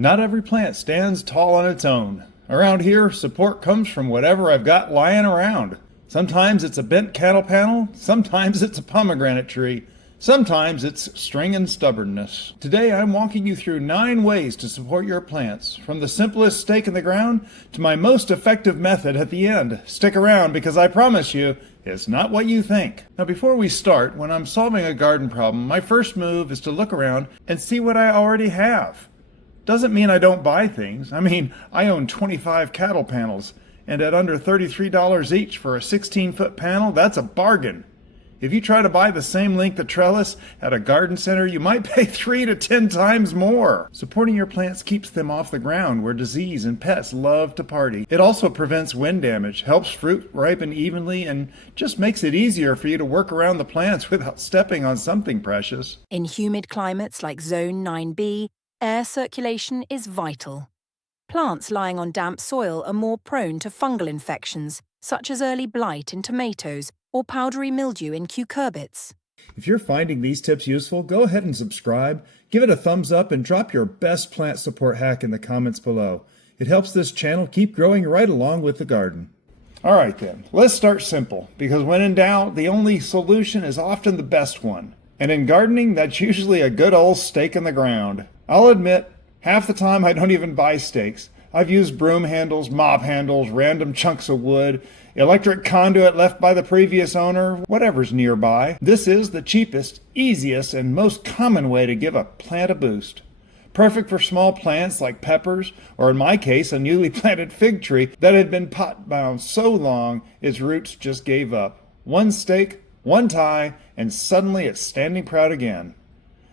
Not every plant stands tall on its own. Around here, support comes from whatever I've got lying around. Sometimes it's a bent cattle panel, sometimes it's a pomegranate tree, sometimes it's string and stubbornness. Today I'm walking you through 9 ways to support your plants, from the simplest stake in the ground to my most effective method at the end. Stick around because I promise you, it's not what you think. Now before we start, when I'm solving a garden problem, my first move is to look around and see what I already have. Doesn't mean I don't buy things. I mean, I own 25 cattle panels, and at under $33 each for a 16-foot panel, that's a bargain. If you try to buy the same length of trellis at a garden center, you might pay 3 to 10 times more. Supporting your plants keeps them off the ground where disease and pests love to party. It also prevents wind damage, helps fruit ripen evenly, and just makes it easier for you to work around the plants without stepping on something precious. In humid climates like Zone 9B, air circulation is vital. Plants lying on damp soil are more prone to fungal infections, such as early blight in tomatoes or powdery mildew in cucurbits. If you're finding these tips useful, go ahead and subscribe, give it a thumbs up, and drop your best plant support hack in the comments below. It helps this channel keep growing right along with the garden. Alright then, let's start simple, because when in doubt, the only solution is often the best one. And in gardening, that's usually a good old stake in the ground. I'll admit, half the time I don't even buy stakes. I've used broom handles, mop handles, random chunks of wood, electric conduit left by the previous owner, whatever's nearby. This is the cheapest, easiest, and most common way to give a plant a boost. Perfect for small plants like peppers, or in my case, a newly planted fig tree that had been pot bound so long its roots just gave up. One stake, one tie, and suddenly it's standing proud again.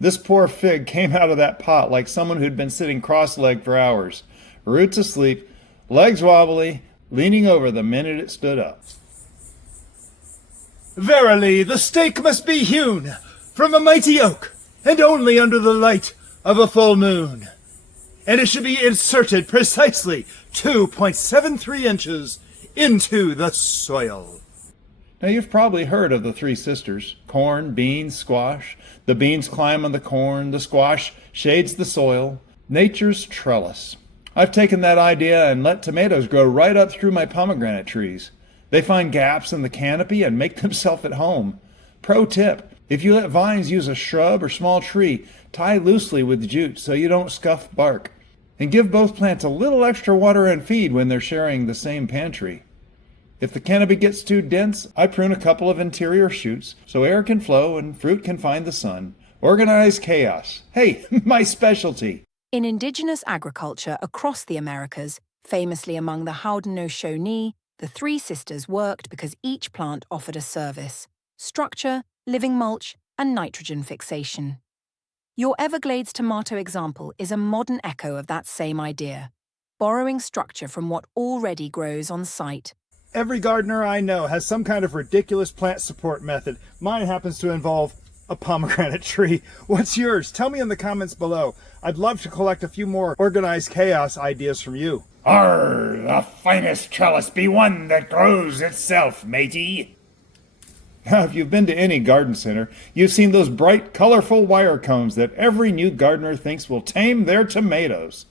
This poor fig came out of that pot like someone who'd been sitting cross-legged for hours. Roots asleep, legs wobbly, leaning over the minute it stood up. Verily, the stake must be hewn from a mighty oak, and only under the light of a full moon. And it should be inserted precisely 2.73 inches into the soil. Now you've probably heard of the 3 sisters, corn, beans, squash. The beans climb on the corn, the squash shades the soil. Nature's trellis. I've taken that idea and let tomatoes grow right up through my pomegranate trees. They find gaps in the canopy and make themselves at home. Pro tip, if you let vines use a shrub or small tree, tie loosely with jute so you don't scuff bark. And give both plants a little extra water and feed when they're sharing the same pantry. If the canopy gets too dense, I prune a couple of interior shoots so air can flow and fruit can find the sun. Organized chaos. Hey, my specialty. In indigenous agriculture across the Americas, famously among the Haudenosaunee, the 3 sisters worked because each plant offered a service: structure, living mulch, and nitrogen fixation. Your Everglades tomato example is a modern echo of that same idea, borrowing structure from what already grows on site. Every gardener I know has some kind of ridiculous plant support method. Mine happens to involve a pomegranate tree. What's yours? Tell me in the comments below. I'd love to collect a few more organized chaos ideas from you. Arr, the finest trellis be one that grows itself, matey. Now, if you've been to any garden center, you've seen those bright, colorful wire cones that every new gardener thinks will tame their tomatoes.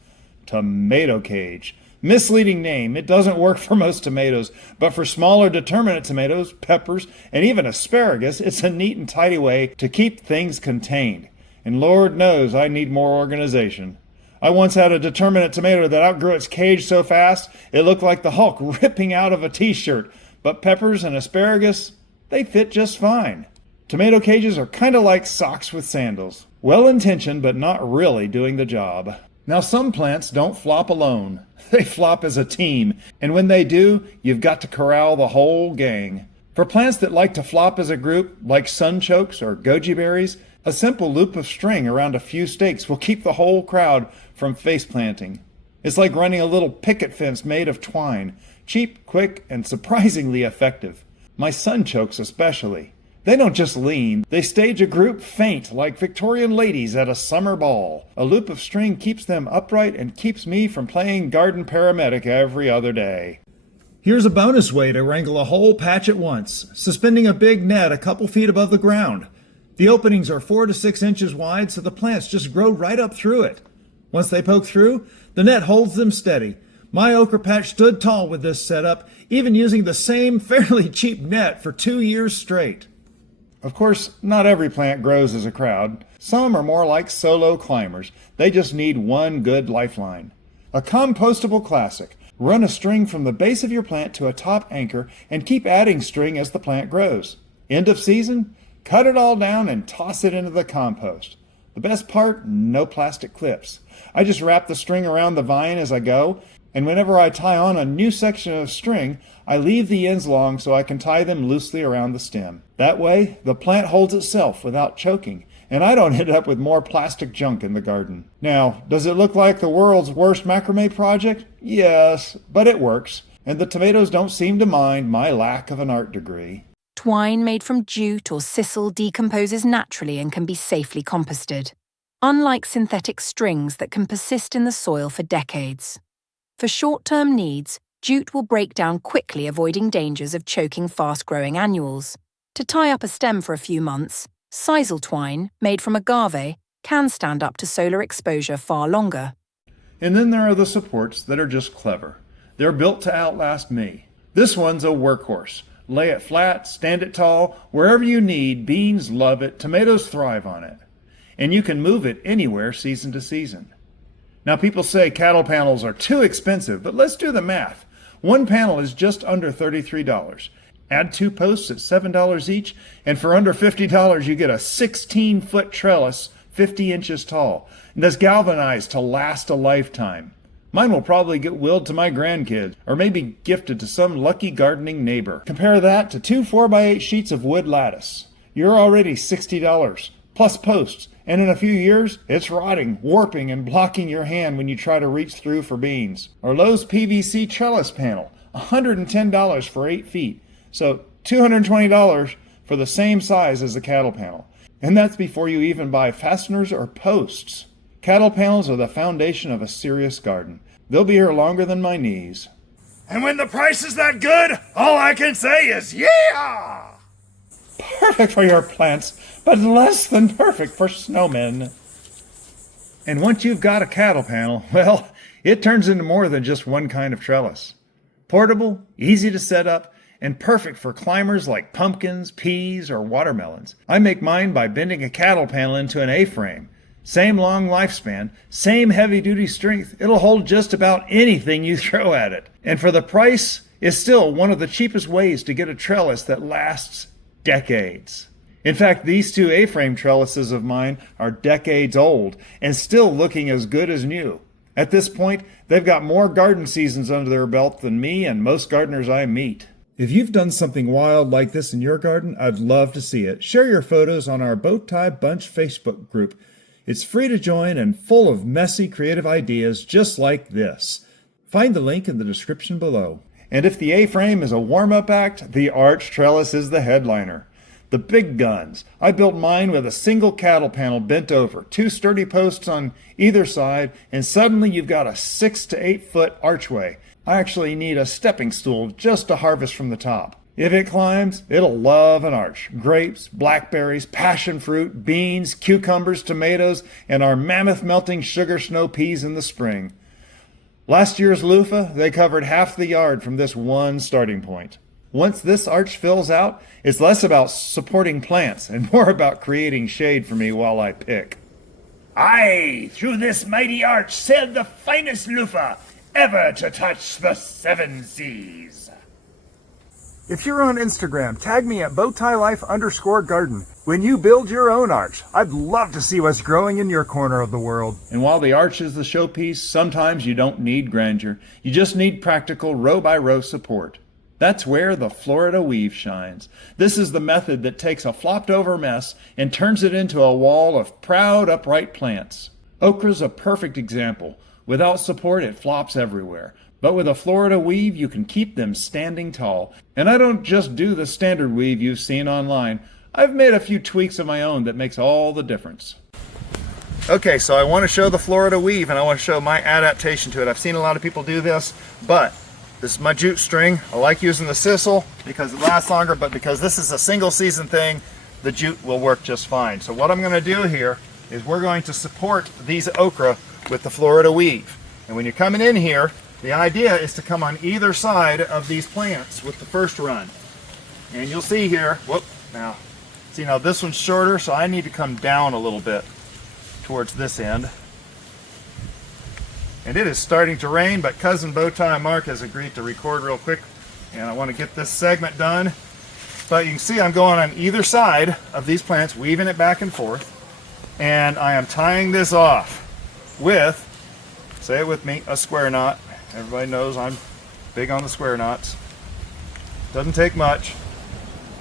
Tomato cage. Misleading name. It doesn't work for most tomatoes, but for smaller determinate tomatoes, peppers, and even asparagus, it's a neat and tidy way to keep things contained. And Lord knows I need more organization. I once had a determinate tomato that outgrew its cage so fast it looked like the Hulk ripping out of a t-shirt, but peppers and asparagus, they fit just fine. Tomato cages are kind of like socks with sandals. Well-intentioned, but not really doing the job. Now, some plants don't flop alone. They flop as a team, and when they do, you've got to corral the whole gang. For plants that like to flop as a group, like sunchokes or goji berries, a simple loop of string around a few stakes will keep the whole crowd from face planting. It's like running a little picket fence made of twine, cheap, quick, and surprisingly effective. My sunchokes especially. They don't just lean, they stage a group faint like Victorian ladies at a summer ball. A loop of string keeps them upright and keeps me from playing garden paramedic every other day. Here's a bonus way to wrangle a whole patch at once, suspending a big net a couple feet above the ground. The openings are 4 to 6 inches wide, so the plants just grow right up through it. Once they poke through, the net holds them steady. My okra patch stood tall with this setup, even using the same fairly cheap net for 2 years straight. Of course, not every plant grows as a crowd. Some are more like solo climbers. They just need one good lifeline. A compostable classic. Run a string from the base of your plant to a top anchor and keep adding string as the plant grows. End of season? Cut it all down and toss it into the compost. The best part? No plastic clips. I just wrap the string around the vine as I go, and whenever I tie on a new section of string, I leave the ends long so I can tie them loosely around the stem. That way, the plant holds itself without choking, and I don't end up with more plastic junk in the garden. Now, does it look like the world's worst macrame project? Yes, but it works, and the tomatoes don't seem to mind my lack of an art degree. Twine made from jute or sisal decomposes naturally and can be safely composted, unlike synthetic strings that can persist in the soil for decades. For short-term needs, jute will break down quickly, avoiding dangers of choking fast-growing annuals. To tie up a stem for a few months, sisal twine, made from agave, can stand up to solar exposure far longer. And then there are the supports that are just clever. They're built to outlast me. This one's a workhorse. Lay it flat, stand it tall, wherever you need. Beans love it, tomatoes thrive on it. And you can move it anywhere season to season. Now people say cattle panels are too expensive, but let's do the math. One panel is just under $33. Add 2 posts at $7 each, and for under $50 you get a 16-foot trellis 50 inches tall. And that's galvanized to last a lifetime. Mine will probably get willed to my grandkids, or maybe gifted to some lucky gardening neighbor. Compare that to 2 4x8 sheets of wood lattice. You're already $60, plus posts, and in a few years, it's rotting, warping, and blocking your hand when you try to reach through for beans. Or Lowe's PVC trellis panel, $110 for 8 feet, so $220 for the same size as the cattle panel. And that's before you even buy fasteners or posts. Cattle panels are the foundation of a serious garden. They'll be here longer than my knees. And when the price is that good, all I can say is, yeah! Perfect for your plants, but less than perfect for snowmen. And once you've got a cattle panel, well, it turns into more than just one kind of trellis. Portable, easy to set up, and perfect for climbers like pumpkins, peas, or watermelons. I make mine by bending a cattle panel into an A-frame. Same long lifespan, same heavy-duty strength. It'll hold just about anything you throw at it. And for the price, it's still one of the cheapest ways to get a trellis that lasts decades. In fact, these 2 A-frame trellises of mine are decades old and still looking as good as new. At this point, they've got more garden seasons under their belt than me and most gardeners I meet. If you've done something wild like this in your garden, I'd love to see it. Share your photos on our Bowtie Bunch Facebook group. It's free to join and full of messy, creative ideas just like this. Find the link in the description below. And if the A-frame is a warm-up act, the arch trellis is the headliner. The big guns. I built mine with a single cattle panel bent over, 2 sturdy posts on either side, and suddenly you've got a 6 to 8 foot archway. I actually need a stepping stool just to harvest from the top. If it climbs, it'll love an arch. Grapes, blackberries, passion fruit, beans, cucumbers, tomatoes, and our mammoth melting sugar snow peas in the spring. Last year's loofah, they covered half the yard from this one starting point. Once this arch fills out, it's less about supporting plants and more about creating shade for me while I pick. Aye, through this mighty arch sailed the finest loofah ever to touch the 7 seas. If you're on Instagram, tag me at bowtielife_garden. When you build your own arch, I'd love to see what's growing in your corner of the world. And while the arch is the showpiece, sometimes you don't need grandeur. You just need practical row-by-row support. That's where the Florida weave shines. This is the method that takes a flopped-over mess and turns it into a wall of proud, upright plants. Okra's a perfect example. Without support, it flops everywhere. But with a Florida weave, you can keep them standing tall. And I don't just do the standard weave you've seen online. I've made a few tweaks of my own that makes all the difference. Okay, so I want to show the Florida weave, and I want to show my adaptation to it. I've seen a lot of people do this, but this is my jute string. I like using the sisal because it lasts longer, but because this is a single season thing, the jute will work just fine. So what I'm going to do here is we're going to support these okra with the Florida weave. And when you're coming in here, the idea is to come on either side of these plants with the first run. And you'll see here, whoop, now, see now this one's shorter, so I need to come down a little bit towards this end. And it is starting to rain, but Cousin Bowtie Mark has agreed to record real quick, and I want to get this segment done. But you can see I'm going on either side of these plants, weaving it back and forth, and I am tying this off with, say it with me, a square knot. Everybody knows I'm big on the square knots. Doesn't take much.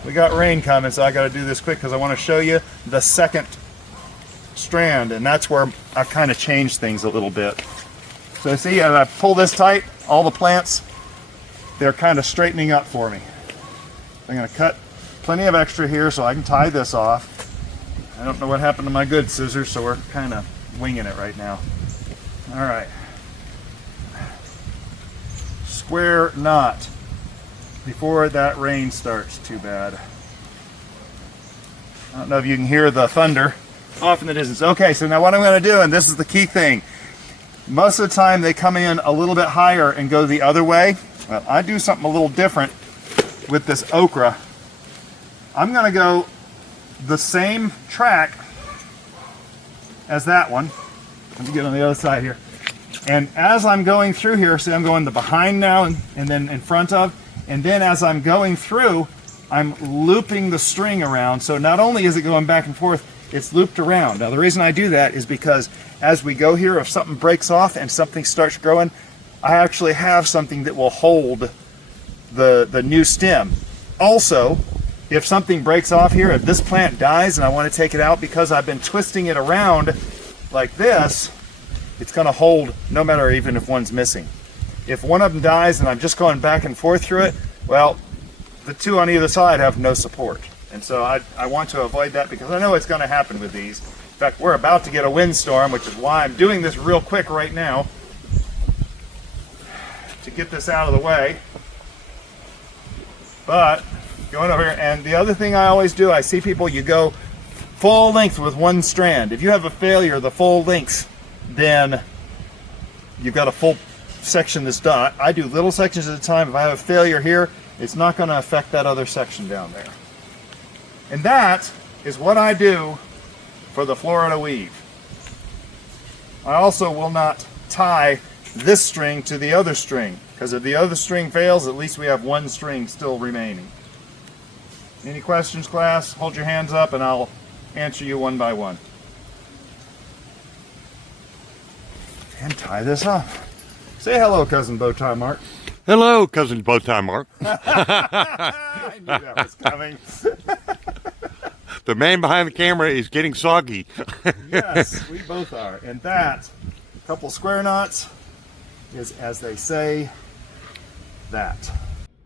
We got rain coming, so I got to do this quick because I want to show you the second strand, and that's where I kind of changed things a little bit. So see, as I pull this tight, all the plants, they're kind of straightening up for me. I'm going to cut plenty of extra here so I can tie this off. I don't know what happened to my good scissors, so we're kind of winging it right now. All right. Square knot before that rain starts too bad. I don't know if you can hear the thunder off in the distance. Okay, so now what I'm going to do, and this is the key thing, most of the time they come in a little bit higher and go the other way. Well, I do something a little different with this okra. I'm going to go the same track as that one. Let me get on the other side here. And as I'm going through here, see I'm going the behind now and then in front of, and then as I'm going through, I'm looping the string around. So not only is it going back and forth, it's looped around. Now the reason I do that is because as we go here, if something breaks off and something starts growing, I actually have something that will hold the new stem. Also, if something breaks off here, if this plant dies and I want to take it out because I've been twisting it around like this, it's going to hold no matter even if one's missing. If one of them dies and I'm just going back and forth through it, well, the two on either side have no support. And so I want to avoid that because I know it's going to happen with these. In fact, we're about to get a windstorm, which is why I'm doing this real quick right now to get this out of the way. But going over here, and the other thing I always do, I see people, you go full length with one strand. If you have a failure, the full length, then you've got a full section that's done. I do little sections at a time. If I have a failure here, it's not going to affect that other section down there. And that is what I do for the Florida weave. I also will not tie this string to the other string, because if the other string fails, at least we have one string still remaining. Any questions, class? Hold your hands up and I'll answer you one by one. And tie this up. Say hello, Cousin Bowtie Mark. Hello, Cousin Bowtie Mark. I knew that was coming. The man behind the camera is getting soggy. Yes, we both are. And that, a couple square knots, is, as they say, that.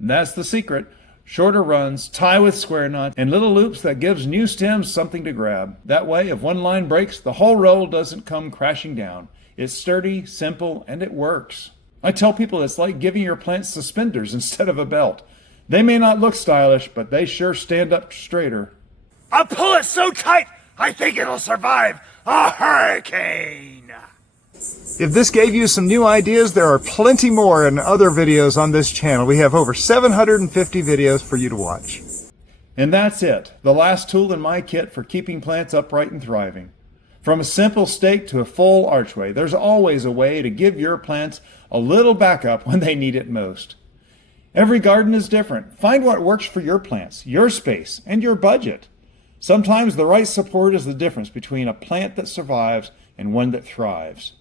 That's the secret. Shorter runs, tie with square knots, and little loops that gives new stems something to grab. That way, if one line breaks, the whole roll doesn't come crashing down. It's sturdy, simple, and it works. I tell people it's like giving your plants suspenders instead of a belt. They may not look stylish, but they sure stand up straighter. I'll pull it so tight, I think it'll survive a hurricane. If this gave you some new ideas, there are plenty more in other videos on this channel. We have over 750 videos for you to watch. And that's it, the last tool in my kit for keeping plants upright and thriving. From a simple stake to a full archway, there's always a way to give your plants a little backup when they need it most. Every garden is different. Find what works for your plants, your space, and your budget. Sometimes the right support is the difference between a plant that survives and one that thrives.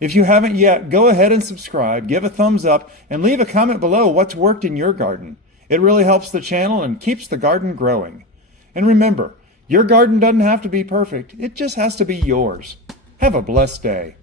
If you haven't yet, go ahead and subscribe, give a thumbs up, and leave a comment below what's worked in your garden. It really helps the channel and keeps the garden growing. And remember, your garden doesn't have to be perfect. It just has to be yours. Have a blessed day.